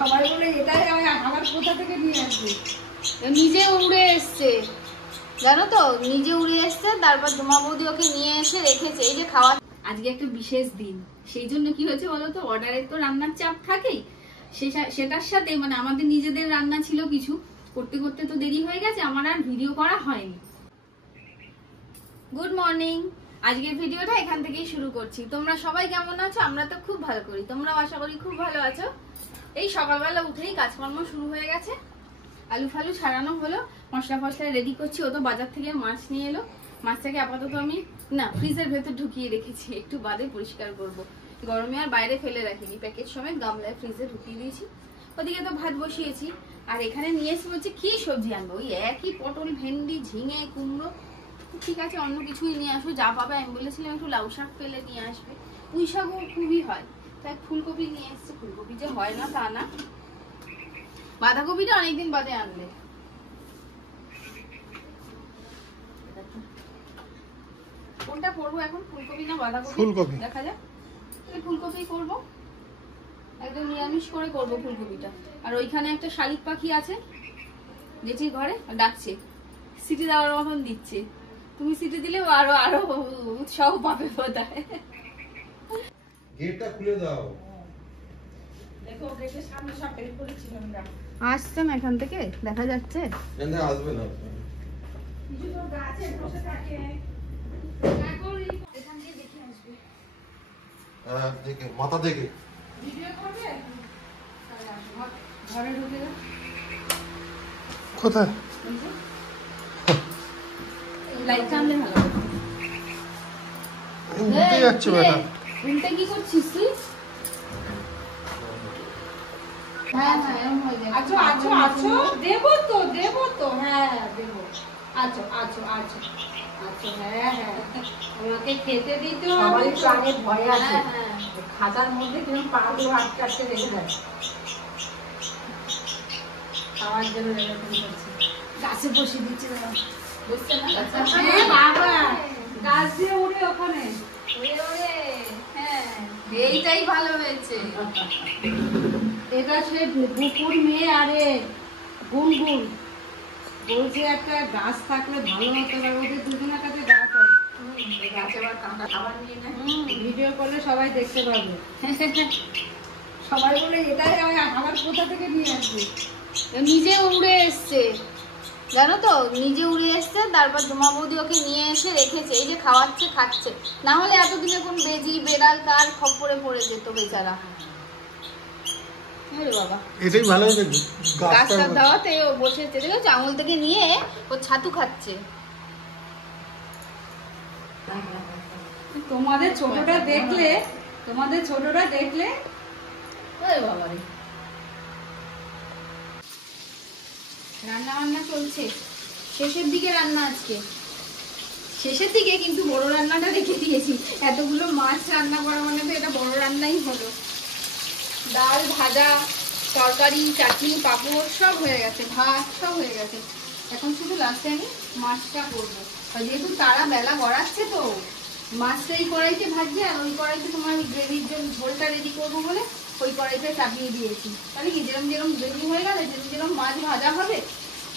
সবাই বলে এটাই আমার কোথা থেকে নিয়ে আসবে। নিজে উড়ে এসছে জানো তো, নিজে উড়ে এসছে, তারপর ধুমা বৌদি ওকে নিয়ে এসে রেখেছে। এই যে খাওয়া, আজকে একটা বিশেষ দিন, সেই জন্য কি হয়েছে বলতো, অর্ডারের তো রান্নার চাপ থাকেই, সেটার সাথে মানে আমাদের নিজেদের রান্না ছিল কিছু, করতে করতে তো দেরি হয়ে গেছে, আমার আর ভিডিও করা হয়নি। গুড মর্নিং, আজকের ভিডিওটা এখান থেকেই শুরু করছি। তোমরা সবাই কেমন আছো? আমরা তো খুব ভালো করি, তোমরাও আশা করি খুব ভালো আছো। এই সকালবেলা উঠেই কাজকর্ম শুরু হয়ে গেছে, আলু ফালু ছাড়ানো হলো, মশলা ফসলা রেডি করছি। ও তো বাজার থেকে মাছ নিয়ে এলো, মাছটাকে আপাতত আমি না ফ্রিজের ভেতর ঢুকিয়ে রেখেছি, একটু বাদে পরিষ্কার করব। গরমে আর বাইরে ফেলে রাখিনি, প্যাকেট সমেত গামলায় ফ্রিজে ঢুকিয়ে দিয়েছি। ওদিকে তো ভাত বসিয়েছি, আর এখানে নিয়ে এসে বলছে কি সবজি আনবো, ওই একই পটল, ভেন্ডি, ঝিঙে, কুমড়ো। ঠিক আছে, অন্য কিছুই নিয়ে আসো, যা পাবে। আমি বলেছিলাম একটু লাউ শাক পেলে নিয়ে আসবে, পুঁই শাকও খুবই হয়, তাই ফুলকপি নিয়ে এসছে। ফুলকপি যে হয় না তা না, বাঁধাকপিটা অনেকদিন বাদে আনলে। কোনটা করবো এখন, ফুলকপি না বাঁধাকপি? ফুলকপি দেখা যাক, ফুলকপি করবো, একদম নিরামিষ করে করবো ফুলকপিটা। আর ওইখানে একটা শালিক পাখি আছে জেঠির ঘরে, ডাকছে, সিটি দেওয়ার মতন দিচ্ছে। তুমি সিটি দিলে আরো আরো উৎসাহ পাবে বোধহয়। গেটটা খুলে দাও। দেখো গেটের সামনে সব বের করেছিলাম আমরা। আসছে না এখান থেকে দেখা যাচ্ছে, এখানে আসবে না, কিছু তো গাছে বসে থাকে, এখান দিয়ে দেখে আসবে। হ্যাঁ দেখে মাথা দেখে ভিডিও করবে, ঘরে ঢুকে যাও। কোথায় লাইট আনলে ভালো হবে। উঠে যাচ্ছে বেটা, উল্টে কি করছিস তুই? হ্যাঁ হ্যাঁ এরকম হয়ে যায়। আছো আছো আছো, দেবো তো, হ্যাঁ দেবো। আছো আছো আছো আছো, হ্যাঁ হ্যাঁ, আমাকে খেতে দিতে হবে। সবাই প্রাণে ভয় আছে, হ্যাঁ খাঁচার মধ্যে কিরকম পাগুলো আটকে আটকে রেখে দেয় খাওয়ার জন্য এরকম করছে। গাছে বসে দিচ্ছে না, বুঝছে না? হ্যাঁ বাবা, গাছ দিয়ে উড়ে ওখানে। ওরে ওরে, হ্যাঁ এইটাই ভালো হয়েছে। এটা সে বুকুর মেয়ে, আরে গুনগুন বলছে একটা গাছ থাকলে ভালো হতে পারে, ওদের দুজনের কাছে গাছ আছে। গাছে আবার কাঁটা খাবার নিয়ে নেয়, ভিডিও করলে সবাই দেখতে পাবে। সবাই বলে এটাই আমার কোথা থেকে নিয়ে আসবে। নিজে উড়ে এসছে জানো তো, নিজে উড়ে এসছে, তারপর ধুমা বৌদি ওকে নিয়ে এসে রেখেছে। এই যে খাওয়াচ্ছে, খাচ্ছে, না হলে এতদিনে কোন বেজি বেড়াল কার খপ্পরে পড়ে যেত বেচারা। বাবা এটাই ভালো হয়েছে, গাছটা দাওয়াতে ও বসেছে, দেখেছো আঙুল থেকে নিয়ে ও ছাতু খাচ্ছে। তোমাদের ছোটটা দেখলে, বাবারে, রান্না বান্না চলছে, শেষের দিকে রান্না আজকে, শেষের দিকে কিন্তু বড় রান্নাটা রেখে দিয়েছি। এতগুলো মাছ রান্না করা মানে তো এটা বড় রান্নাই হলো। ডাল, ভাজা, তরকারি, চাটনি, পাঁপড় সব হয়ে গেছে, ভাত সব হয়ে গেছে। এখন শুধু লাস্টে আমি মাছটা করবো, যেহেতু তারা বেলা গড়াচ্ছে তো মাছটা এই কড়াইতে ভাজছে, আর ওই কড়াইতে তোমার গ্রেভির জন্য ঝোলটা রেডি করবো বলে ওই কড়াইতে চাপিয়ে দিয়েছি। তাহলে কি যেরকম যেরকম গ্রেভি হয়ে গেলে যেরকম যেরকম মাছ ভাজা হবে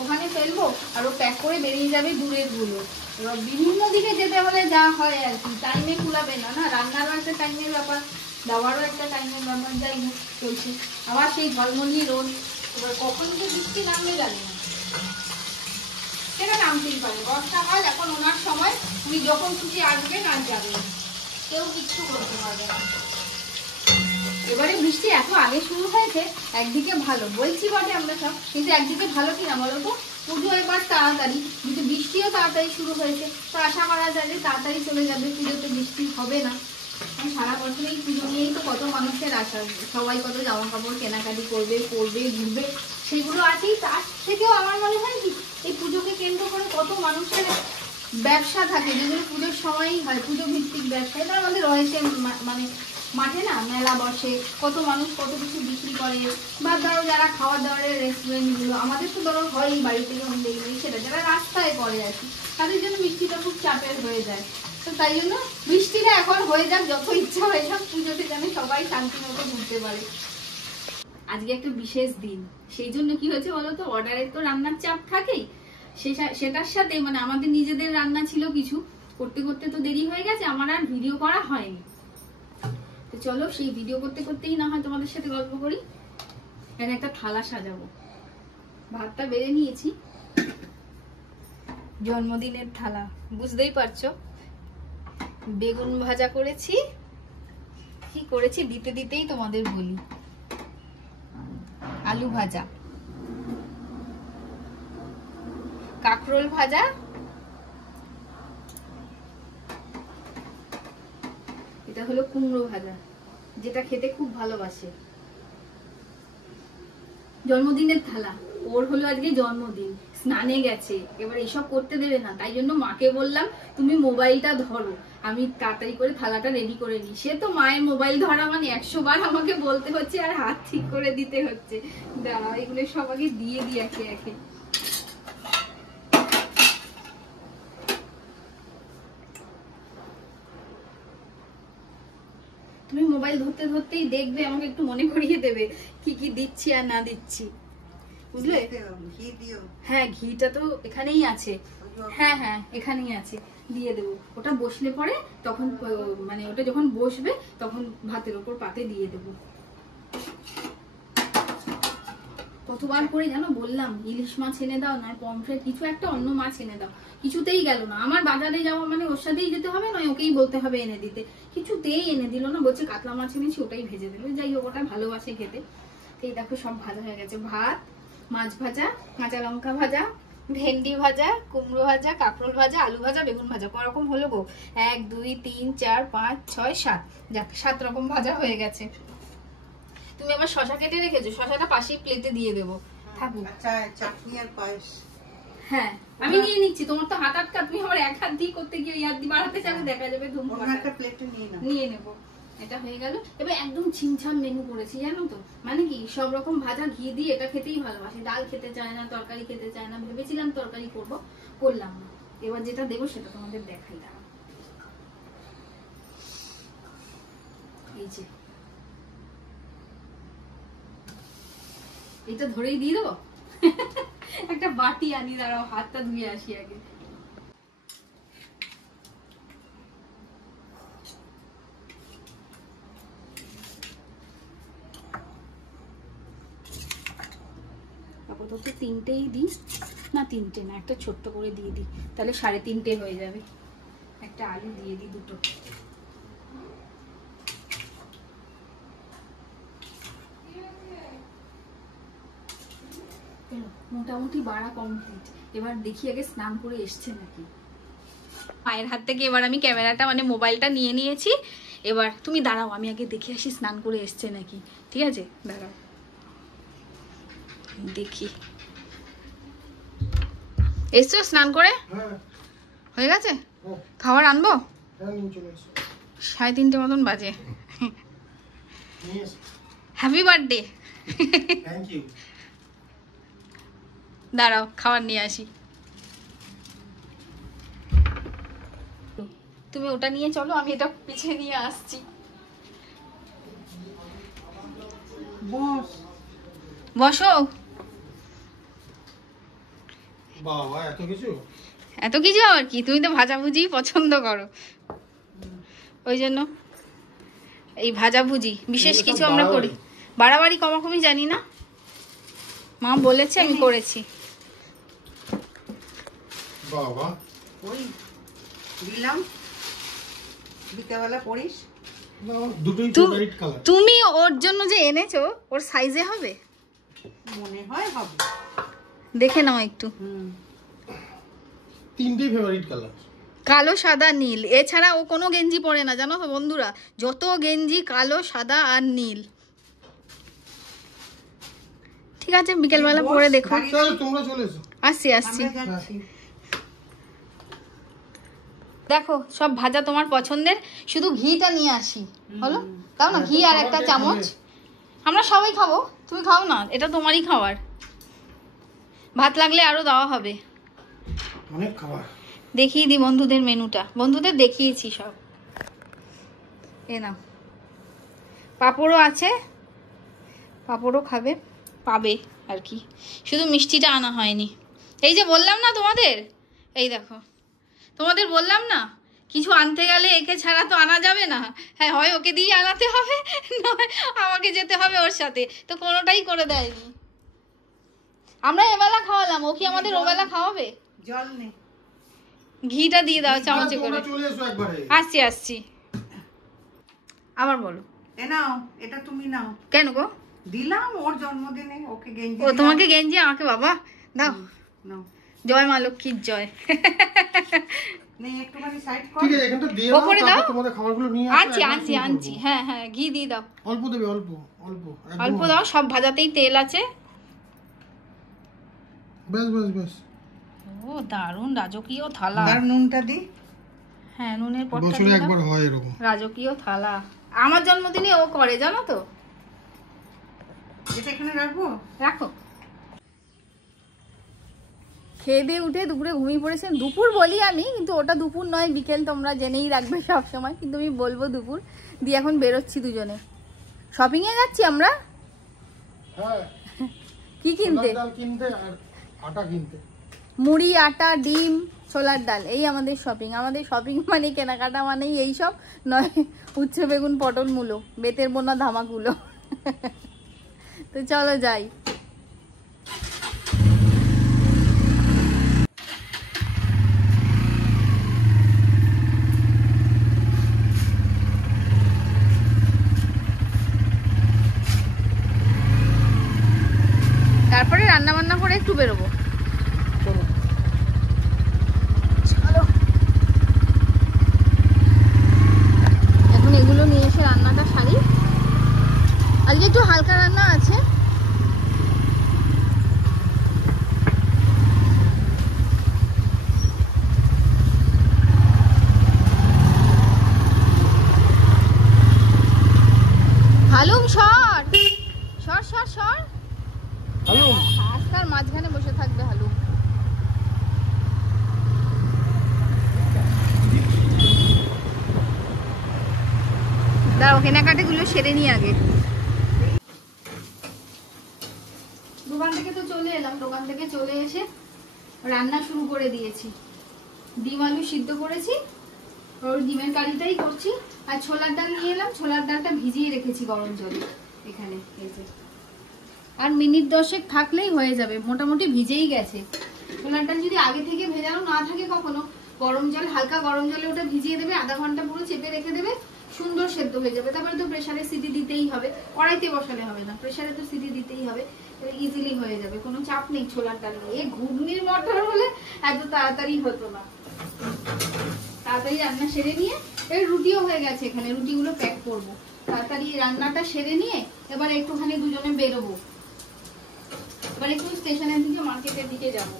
ওখানে ফেলবো, আর ও প্যাক করে বেরিয়ে যাবে দূরের গুলো। এবার বিভিন্ন দিকে যেতে হলে যা হয় আর কি, টাইমে কুলাবে না, না রান্নারও একটা টাইমের ব্যাপার, দেওয়ারও একটা টাইমের ব্যাপার, যাই হোক চলছে। আবার সেই ঝলমলিয়ে রোদ, এবার কখন যে বৃষ্টি নামবে জানি না, সেটা নামতেই পারে। বর্ষা হয় এখন ওনার সময়, উনি যখন খুশি আসবেন আর যাবেন, কেউ কিচ্ছু করতে পারবে না। এবারে বৃষ্টি এত আগে শুরু হয়েছে, একদিকে ভালো বলছি বটে আমরা সব, কিন্তু একদিকে ভালো কিনা বলো তো, পুজো এবার তাড়াতাড়ি, কিন্তু বৃষ্টিও তাড়াতাড়ি শুরু হয়েছে, তো আশা করা যায় যে তাড়াতাড়ি চলে যাবে, পুজোতে বৃষ্টি হবে না। সারা বছর এই পুজো নিয়েই তো কত মানুষের আশা, সবাই কত জামা কাপড় কেনাকাটি করবে, পরবে, ঘুরবে, সেগুলো আছেই। তার থেকেও আমার মনে হয় কি এই পুজোকে কেন্দ্র করে কত মানুষের ব্যবসা থাকে, যেগুলো পুজোর সময়ই হয়, পুজো ভিত্তিক ব্যবসা। এটা আমাদের রয়েছে, মানে মাঠে না মেলা বসে, কত মানুষ কত কিছু বিক্রি করে, বা ধরো যারা খাওয়া দাওয়ারের রেস্টুরেন্টগুলো, আমাদের তো ধরো হয় বাড়িতে যখন দেখবে সেটা, যারা রাস্তায় করে আর কি, তাদের জন্য বৃষ্টিটা খুব চাপের হয়ে যায়। তো তাই জন্য বৃষ্টিটা এখন হয়ে যাক, যত ইচ্ছা হয়ে যাক, পুজোতে যেন সবাই শান্তি মতো ঘুরতে পারে। আজকে একটা বিশেষ দিন, সেই জন্য কি হয়েছে বলতো, অর্ডারের তো রান্নার চাপ থাকেই, সেটার সাথে মানে আমাদের নিজেদের রান্না ছিল কিছু, করতে করতে তো দেরি হয়ে গেছে, আমার আর ভিডিও করা হয়নি। তো চলো সেই ভিডিও করতে করতেই না হয় তোমাদের সাথে গল্প করি। এখানে একটা থালা সাজাবো, ভাতটা বেড়ে নিয়েছি, জন্মদিনের থালা, বুঝতেই পারছো। বেগুন ভাজা করেছি, কি করেছি দিতে দিতেই তোমাদের বলি। আলু ভাজা, কাঁকরোল ভাজা, এটা হলো কুমড়ো ভাজা, যেটা খেতে খুব ভালোবাসে। জন্মদিনের থালা, ওর হলো আজকে জন্মদিন, স্নানে গেছে, এবার এসব করতে দেবে না, তাই জন্য মাকে বললাম তুমি মোবাইলটা ধরো, আমি তাড়াতাড়ি করে থালাটা রেডি করে নিই। সে তো মায়ের মোবাইল ধরা মানে 100 বার আমাকে বলতে হচ্ছে আর হাত ঠিক করে দিতে হচ্ছে। দাঁড়াও এগুলো সব আগে দিয়ে দিই একে একে। তুমি মোবাইল ধরতে ধরতেই দেখবে, আমাকে একটু মনে করিয়ে দেবে কি কি দিচ্ছি আর না দিচ্ছি, বুঝলে? হ্যাঁ ঘিটা তো এখানেই আছে, হ্যাঁ হ্যাঁ এখানেই আছে, দিয়ে দেবো। ওটা বসলে পরে তখন মানে ওটা যখন বসবে তখন ভাতের ওপর পাতে দিয়ে দেবো। কতবার করে জানো বললাম ইলিশ মাছ এনে দাও, নয় পমফ্রেট, কিছু একটা অন্য মাছ এনে দাও, কিছুতেই গেল না। আমার বাজারে যাওয়া মানে ওর সাথেই যেতে হবে, নয় ওকেই বলতে হবে এনে দিতে, কিছুতেই এনে দিল না। বলছে কাতলা মাছ এনেছি, ওটাই ভেজে দেবে। যাই হোক, ওটা ভালোবাসে খেতে। এই দেখো সব ভাজা হয়ে গেছে, ভাত, মাছ ভাজা, কাঁচা লঙ্কা ভাজা, ভেন্ডি ভাজা, কুমড়ো ভাজা, কাঁকরোল ভাজা, আলু ভাজা, বেগুন ভাজা। করকম হলো গো? 1 2 3 4 5 6 7, যাক 7 রকম ভাজা হয়ে গেছে। তুমি আবার শশা কেটে রেখেছো, শশাটা পাশেই প্লেটে দিয়ে দেবো, থাকুক। আচ্ছা, চাটনি আর পায়েস। হ্যাঁ আমি নিয়ে নিচ্ছি, তোমার তো হাত আটকা, তুমি আবার এক হাত দিয়ে করতে গিয়ে হাত দিয়ে বাড়াতে চাইলে দেখা যাবে ধুম একটা প্লেটে নিয়ে নাও। নিয়ে নেবো। এটা হয়ে গেল। এবার একদম ছিমছাম মেনু করেছি জানো তো, মানে কি সব রকম ভাজা ঘি দিয়ে, এটা খেতেই ভালোবাসে, ডাল খেতে চায় না, তরকারি খেতে চায় না, ভেবেছিলাম তরকারি করব, করলাম না। এবার যেটা দেবো সেটা তোমাদের দেখাই, দাঁড়াও। এই যে এটা ধরেই দিয়ে দেবো। একটা বাটি আনি, দাঁড়াও হাতটা ধুয়ে আসি আগে। আপাতত 3টেই দিই, না 3টে না, একটা ছোট্ট করে দিয়ে দিই, তাহলে 3.5 হয়ে যাবে। একটা আলু দিয়ে দিই, 2টো। মোটামুটি বাড়া কমপ্লিট। এবার দেখি আগে স্নান করে এসছে নাকি। মায়ের হাত থেকে এবার আমি ক্যামেরাটা মানে মোবাইলটা নিয়ে নিয়েছি। এবার তুমি দাঁড়াও, আমি আগে দেখে আসি স্নান করে এসছে নাকি, ঠিক আছে? দাঁড়াও দেখি। এসছো স্নান করে? হয়ে গেছে? খাবার আনবো? 3:30 মতন বাজে। Happy birthday. Thank you. দাঁড়াও খাবার নিয়ে আসি। তুমি ওটা নিয়ে চলো, আমি এটা পিছিয়ে নিয়ে আসছি। বসো। বাবা এত কিছু? এত কিছু আর কি, তুমি তো ভাজাভুজি পছন্দ করো, ওই জন্য এই ভাজাভুজি বিশেষ কিছু আমরা করি। বাড়াবাড়ি কমাকমি জানি না, মা বলেছে আমি করেছি। বাবা ওই দিলাম, বিকেলবেলা পড়িস। না, দুটোই ফেভারিট কালার। তুমি ওর জন্য যে এনেছো, ওর সাইজে হবে? মনে হয় হবে, দেখে নাও একটু। তিনটেই ফেভারিট কালার, কালো সাদা নীল, এছাড়া ও কোনো গেঞ্জি পরে না জানো তো বন্ধুরা, যত গেঞ্জি কালো সাদা আর নীল। ঠিক আছে বিকেলবেলা পরে দেখো। তাহলে তোমরা চলে এসো। আসছি আসছি। আমরা যাচ্ছি। দেখো সব ভাজা তোমার পছন্দের, শুধু ঘিটা নিয়ে আসি হলো, তাও না ঘি আর একটা চামচ। আমরা সবাই খাবো, তুমি খাও না, এটা তোমারই খাবার। ভাত লাগলে আরো দেওয়া হবে। অনেক খাবার। দেখিয়ে দিই বন্ধুদের মেনুটা, বন্ধুদের দেখিয়েছি সব। এ নাও, পাঁপড়ও আছে, পাঁপড়ও খাবে, পাবে আর কি, শুধু মিষ্টিটা আনা হয়নি। এই যে বললাম না তোমাদের, এই দেখো তোমাদের বললাম না কিছু আনতে গেলে একে ছাড়া তো আনা যাবে না। হ্যাঁ, হয় ওকে দিয়ে আনাতে হবে, নয় আমাকে যেতে হবে ওর সাথে, তো কোনোটাই করে দেয়নি। আমরা এবেলা খাওয়ালাম, ও কি আমাদের ওবেলা খাওয়াবে? জল নে। ঘিটা দিয়ে দাও চামচে করে। তোমরা চলে এসো একবারে। আসছি আসছি, আবার বলো। এ নাও, এটা তুমি নাও। কেন গো? দিলাম ওর জন্মদিনে, ওকে গেঞ্জি ও তোমাকে গেঞ্জি, আমাকে বাবা দাও। নাও। জয় মা লক্ষ্মীর জয়। নে একটুখানি সাইড কর। ঠিক আছে, এখানটা দিয়ে দাও, ওপরে দাও। তারপর তোমাদের খাবারগুলো নিয়ে আসো। আনছি একবার আনছি শুরু করবো। আনছি, হ্যাঁ হ্যাঁ, ঘি দিয়ে দাও। অল্প দেবে, অল্প অল্প একদম অল্প দাও, সব ভাজাতেই তেল আছে। ব্যাস ব্যাস ব্যাস। ও দারুণ রাজকীয় থালা। আর নুনটা দি। হ্যাঁ, নুনের পটটা বছরে দিয়ে দাও। একবার হয় এরকম। রাজকীয় থালা আমার জন্মদিনে ও করে, জানো তো। এটা এখানে রাখবো। রাখো। খেয়ে দিয়ে উঠে দুপুরে ঘুমিয়ে পড়েছেন। দুপুর বলি আমি, কিন্তু ওটা দুপুর নয়, বিকেল তোমরা জেনেই রাখবে সব সময়, কিন্তু আমি বলবো দুপুর। দিয়ে এখন বেরোচ্ছি দুজনে, শপিংয়ে যাচ্ছি আমরা। হ্যাঁ, কি কিনতে? ডাল কিনতে আর আটা কিনতে। মুড়ি, আটা, ডিম, ছোলার ডাল, এই আমাদের শপিং। আমাদের শপিং মানে কেনাকাটা মানেই এইসব নয়, উচ্ছে বেগুন পটল মূলো, বেতের বোনা ধামাকুলো। তো চলো যাই। তারপরে রান্না বান্না করে একটু বেরোবো। চলো। চলো। এখন এগুলো নিয়ে এসে রান্নাটা সারি। আজকে একটু হালকা রান্না আছে। হালুম সর সর সর সর, হ্যালো, রাস্তার মাঝখানে বসে থাকবে হালুম। দাঁড়াও, কেনাকাটিগুলো সেরে নিই আগে। দোকান থেকে তো চলে এলাম, দোকান থেকে চলে এসে রান্না শুরু করে দিয়েছি। ডিম আলু সিদ্ধ করেছি, ওর ডিমের কারিটাই করছি। আর ছোলার ডাল নিয়ে এলাম, ছোলার ডালটা ভিজিয়ে রেখেছি গরম জলে এখানে, এই যে। আর মিনিট 10 থাকলেই হয়ে যাবে, মোটামুটি ভিজেই গেছে। ছোলার ডাল যদি আগে থেকে ভেজানো না থাকে কখনো, গরম জল, হালকা গরম জলে ওটা ভিজিয়ে দেবে, আধা ঘন্টা পুরো চেপে রেখে দেবে, সুন্দর সেদ্ধ হয়ে যাবে। তারপরে তো প্রেসারে সিটি দিতেই হবে, কড়াইতে বসালে হবে না, প্রেসারে তো সিটি দিতেই হবে, ইজিলি হয়ে যাবে, কোনো চাপ নেই ছোলার ডাল নিয়ে। ঘুগনির মটর হলে এত তাড়াতাড়ি হতো না। তাড়াতাড়ি রান্না সেরে নিয়ে, এর রুটিও হয়ে গেছে এখানে, রুটিগুলো প্যাক করবো। তাড়াতাড়ি রান্নাটা সেরে নিয়ে এবার একটুখানি দুজনে বেরোবো। এবার একটু স্টেশনের দিকে, মার্কেটের দিকে যাবো,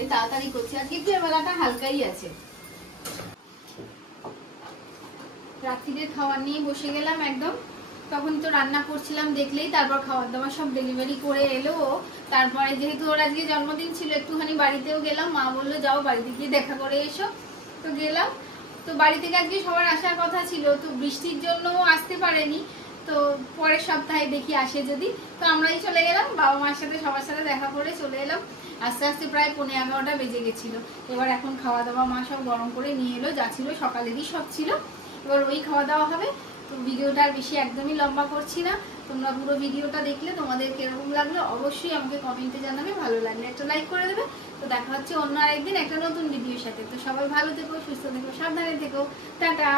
এই তাড়াতাড়ি করছি। আজকে একটু বেলাটা হালকাই আছে। রাত্রিদের খাবার নিয়ে বসে গেলাম একদম। তখন তো রান্না করছিলাম দেখলেই, তারপর খাবার দাবার সব ডেলিভারি করে এলো। তারপরে যেহেতু ওর আজকে জন্মদিন ছিল, একটুখানি বাড়িতেও গেলাম। মা বললো যাও বাড়িতে গিয়ে দেখা করে এসো, তো গেলাম। তো বাড়ি থেকে আজকে সবার আসার কথা ছিল, তো বৃষ্টির জন্য আসতে পারেনি। তো পরের সপ্তাহে দেখি আসে যদি, তো আমরাই চলে গেলাম বাবা মার সাথে, সবার সাথে দেখা করে চলে এলাম। আস্তে আস্তে প্রায় 11:15 বেজে গেছিল। এবার এখন খাওয়া দাওয়া মা সব গরম করে নিয়ে এলো, যা ছিল সকালেরই সব ছিল, এবার ওই খাওয়া দাওয়া হবে। তো ভিডিওটা আর বেশি একদমই লম্বা করছি না। তোমরা পুরো ভিডিওটা দেখলে তোমাদের কিরকম লাগলো অবশ্যই আমাকে কমেন্টে জানাবে। ভালো লাগলে একটা লাইক করে দেবে। তো দেখা হচ্ছে অন্য আরেকদিন একটা নতুন ভিডিওর সাথে। তো সবাই ভালো থেকো, সুস্থ থেকো, সাবধানে থেকো। টাটা।